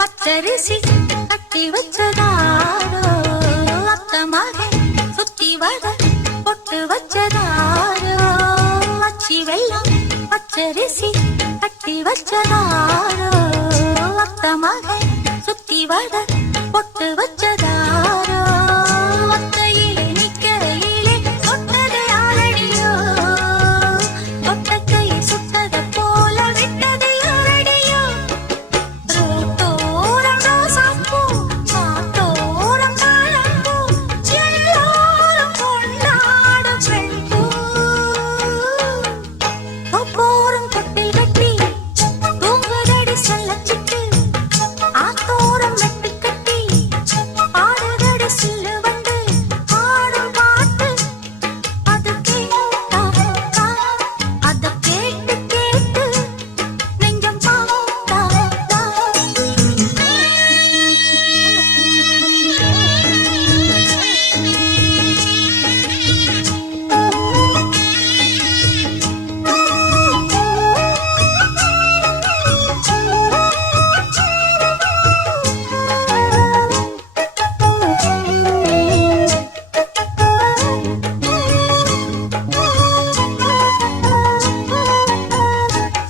பச்சரிசி கட்டி வச்சதாரோ அத்தமாக சுத்தி வர பொட்டு வச்சதாரோ அச்சி வெள்ளம் பச்சரிசி கட்டி வச்சதாரோ அத்தமாக சுத்தி வர பொட்டு வச்சதாரோ ஒத்தையிலே நிற்கையிலே தொட்டது யாரடியோ தொட்ட கை சுட்டத போல விட்டது யாரடியோ ரோட்டோரம் ரோசாப்பூ காத்தோரம் தாழம்பூ எல்லாரும் கொண்டாடும் பெண்பூ ஒப்போரம் தொட்டில் கட்டி தூங்குதடி செல்லச்சிட்டு ஆத்தோரம் மெட்டு கட்டி ஆடுதடி சில்லு வந்து ஆடும் பாட்டு அது கேட்டா அத கேட்டு கேட்டு நெஞ்சம் பாட்டா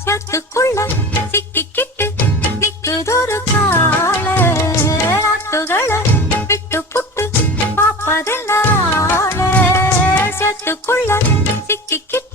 சேத்துக்குள்ள சிக்கிக்கிட்டு நிக்குதொரு கால நாட்டுகளை விட்டு புட்டு பாப்பதெல்லாம் சேத்துக்குள்ள சிக்கிக்கிட்டு